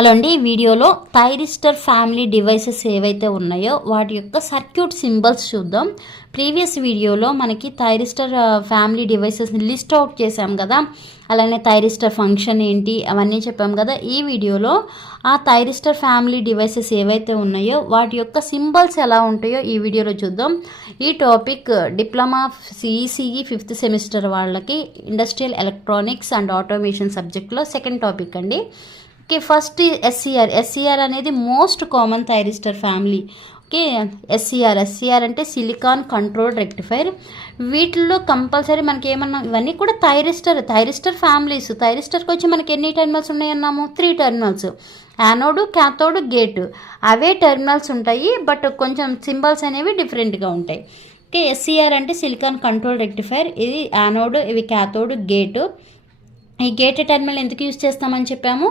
Hello అండి, ఈ వీడియోలో థైరిస్టర్ ఫ్యామిలీ డివైసెస్ ఏవైతే ఉన్నాయో వాటి యొక్క సర్క్యూట్ సింబల్స్ చూద్దాం. ప్రీవియస్ వీడియోలో మనకి థైరిస్టర్ ఫ్యామిలీ డివైసెస్ని లిస్ట్ అవుట్ చేసాం కదా, అలానే థైరిస్టర్ ఫంక్షన్ ఏంటి అవన్నీ చెప్పాం కదా. ఈ వీడియోలో ఆ థైరిస్టర్ ఫ్యామిలీ డివైసెస్ ఏవైతే ఉన్నాయో వాటి యొక్క సింబల్స్ ఎలా ఉంటాయో ఈ వీడియోలో చూద్దాం. ఈ topic diploma ECE 5th semester వాళ్ళకి ఇండస్ట్రియల్ ఎలక్ట్రానిక్స్ అండ్ ఆటోమేషన్ సబ్జెక్ట్లో సెకండ్ టాపిక్ అండి. ఓకే, ఫస్ట్ ఎస్సీఆర్ అనేది most common thyristor family. Okay, SCR అంటే సిలికాన్ కంట్రోల్ రెక్టిఫైర్. వీటిల్లో కంపల్సరీ మనకి ఏమన్నా ఇవన్నీ కూడా థైరిస్టర్ ఫ్యామిలీస్. థైరిస్టర్కి వచ్చి మనకి ఎన్ని టెర్మినల్స్ ఉన్నాయన్నాము? 3 టెర్మినల్స్, యానోడు, క్యాథోడ్, గేటు. అవే టెర్మినల్స్ ఉంటాయి, బట్ కొంచెం సింబల్స్ అనేవి డిఫరెంట్గా ఉంటాయి. ఓకే, ఎస్సీఆర్ అంటే సిలికాన్ కంట్రోల్ రెక్టిఫైర్. ఇది యానోడ్, ఇవి క్యాథోడ్, గేటు. ఈ గేట్ టెర్మినల్ ఎందుకు యూజ్ చేస్తామని చెప్పాము?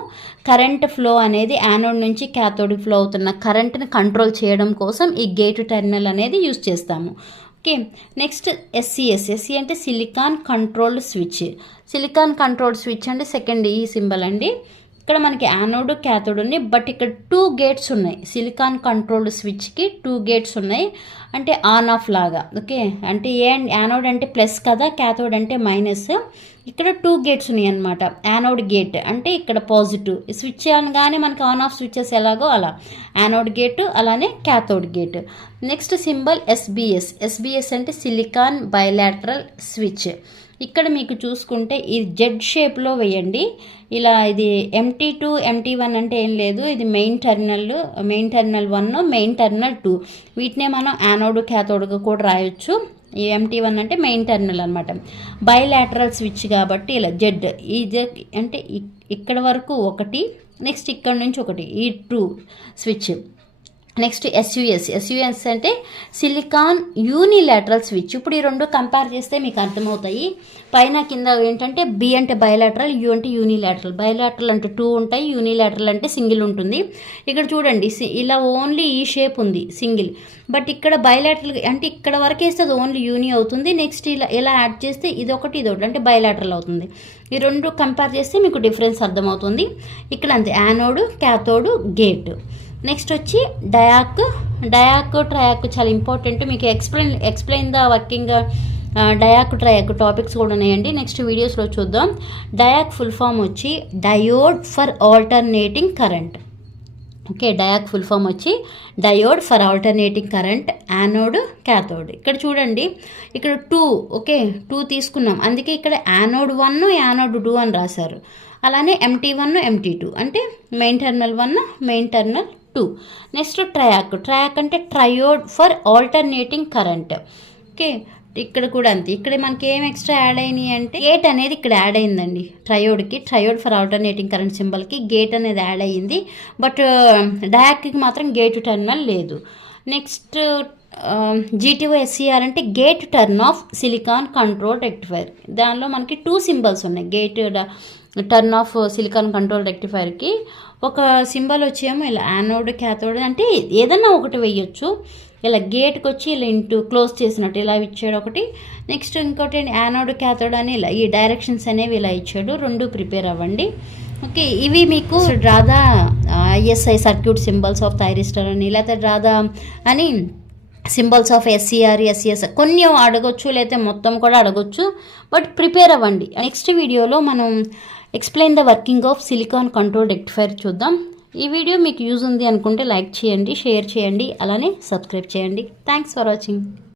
కరెంట్ ఫ్లో అనేది యానోడ్ నుంచి క్యాథోడ్కి ఫ్లో అవుతున్న కరెంట్ని కంట్రోల్ చేయడం కోసం ఈ గేట్ టెర్మినల్ అనేది యూజ్ చేస్తాము. ఓకే, నెక్స్ట్ ఎస్సీ అంటే silicon controlled switch. Silicon controlled switch అంటే సెకండ్ ఈ సింబల్ అండి. ఇక్కడ మనకి యానోడ్, క్యాథోడ్ ఉన్నాయి, బట్ ఇక్కడ 2 గేట్స్ ఉన్నాయి. సిలికాన్ కంట్రోల్డ్ స్విచ్కి 2 గేట్స్ ఉన్నాయి, అంటే ఆన్ ఆఫ్ లాగా. ఓకే, అంటే యానోడ్ అంటే ప్లస్ కదా, క్యాథోడ్ అంటే మైనస్. ఇక్కడ 2 గేట్స్ ఉన్నాయి అనమాట. యానోడ్ గేట్ అంటే ఇక్కడ పాజిటివ్, స్విచ్ అనగానే మనకి ఆన్ ఆఫ్ స్విచ్చెస్ ఎలాగో అలా యానోడ్ గేట్, అలానే cathode gate. Next symbol SBS అంటే సిలికాన్ బైలాటరల్ స్విచ్. ఇక్కడ మీకు చూసుకుంటే ఇది జెడ్ షేప్లో వేయండి. ఇలా ఇది MT2 MT1 అంటే ఏం లేదు, ఇది మెయిన్ టెర్మినల్ 1, మెయిన్ టెర్మినల్ 2. వీటినే మనం యానోడ్, క్యాథోడ్గా కూడా రాయొచ్చు. ఈ MT1 అంటే మెయిన్ టెర్మినల్ అనమాట. బైలాటరల్ స్విచ్ కాబట్టి ఇలా జెడ్. ఇది అంటే ఇక్కడ వరకు ఒకటి, నెక్స్ట్ ఇక్కడ నుంచి ఒకటి, ఈ 2 స్విచ్. నెక్స్ట్ ఎస్యుఎస్ అంటే సిలికాన్ యూనిలాటరల్ స్విచ్. ఇప్పుడు ఈ రెండు కంపేర్ చేస్తే మీకు అర్థమవుతాయి. పైన కింద ఏంటంటే బి అంటే బైలాటరల్, యూ అంటే యూనిలాటరల్. బైలాటరల్ అంటే 2 ఉంటాయి, యూనిలాటరల్ అంటే సింగిల్ ఉంటుంది. ఇక్కడ చూడండి, ఇలా ఓన్లీ ఈ షేప్ ఉంది సింగిల్, బట్ ఇక్కడ బైలాటరల్ అంటే ఇక్కడ వరకు వేస్తే అది ఓన్లీ యూని అవుతుంది. నెక్స్ట్ ఇలా యాడ్ చేస్తే ఇదొకటి అంటే బైలాటరల్ అవుతుంది. ఈ రెండు కంపేర్ చేస్తే మీకు డిఫరెన్స్ అర్థమవుతుంది. ఇక్కడ అంతే, యానోడ్, క్యాథోడ్, గేట్. నెక్స్ట్ వచ్చి డయాక్, ట్రయాక్ చాలా ఇంపార్టెంట్. మీకు explain the working triac topics కూడా ఉన్నాయండి, నెక్స్ట్ వీడియోస్లో చూద్దాం. డయాక్ ఫుల్ ఫామ్ వచ్చి diode for alternating current. Okay, diac full form వచ్చి diode for alternating current, anode, cathode. ఇక్కడ చూడండి, ఇక్కడ 2. ఓకే, 2 తీసుకున్నాం, అందుకే ఇక్కడ యానోడ్ 1, యానోడ్ 2 అని రాశారు. అలానే MT1, MT2 అంటే main terminal 1, main terminal 2. Next triac అంటే triode for alternating current. Okay, ఇక్కడ కూడా అంతే. ఇక్కడ మనకి ఏం ఎక్స్ట్రా యాడ్ అయినాయి అంటే గేట్ అనేది ఇక్కడ యాడ్ అయిందండి. ట్రయోడ్ ఫర్ ఆల్టర్నేటింగ్ కరెంట్ సింబల్కి గేట్ అనేది యాడ్ అయ్యింది, బట్ డయాక్కి మాత్రం గేట్ టెర్మినల్ లేదు. నెక్స్ట్ GTO SCR అంటే gate turn off silicon control rectifier. దానిలో మనకి 2 సింబల్స్ ఉన్నాయి. Gate turn off silicon control రెక్టిఫైర్కి ఒక సింబల్ వచ్చేమో ఇలా యానోడ్, క్యాథోడ్ అంటే ఏదన్నా ఒకటి వేయచ్చు. ఇలా గేట్కి వచ్చి ఇలా క్లోజ్ చేసినట్టు ఇలా ఇచ్చాడు ఒకటి. నెక్స్ట్ ఇంకోటి యానోడ్, క్యాథోడ్ అని ఇలా ఈ డైరెక్షన్స్ అనేవి ఇలా ఇచ్చాడు. 2 ప్రిపేర్ అవ్వండి. ఓకే, ఇవి మీకు రాదా ISI circuit symbols of thyristor అని, లేకపోతే రాదా అని సింబల్స్ ఆఫ్ SCR, SES కొన్ని అడగొచ్చు, లేకపోతే మొత్తం కూడా అడగొచ్చు, బట్ ప్రిపేర్ అవ్వండి. నెక్స్ట్ వీడియోలో మనం explain the working of silicon control rectifier చూద్దాం. ఈ వీడియో మీకు యూజ్ ఉంది అనుకుంటే లైక్ చేయండి, షేర్ చేయండి, అలానే సబ్స్క్రైబ్ చేయండి. Thanks for watching.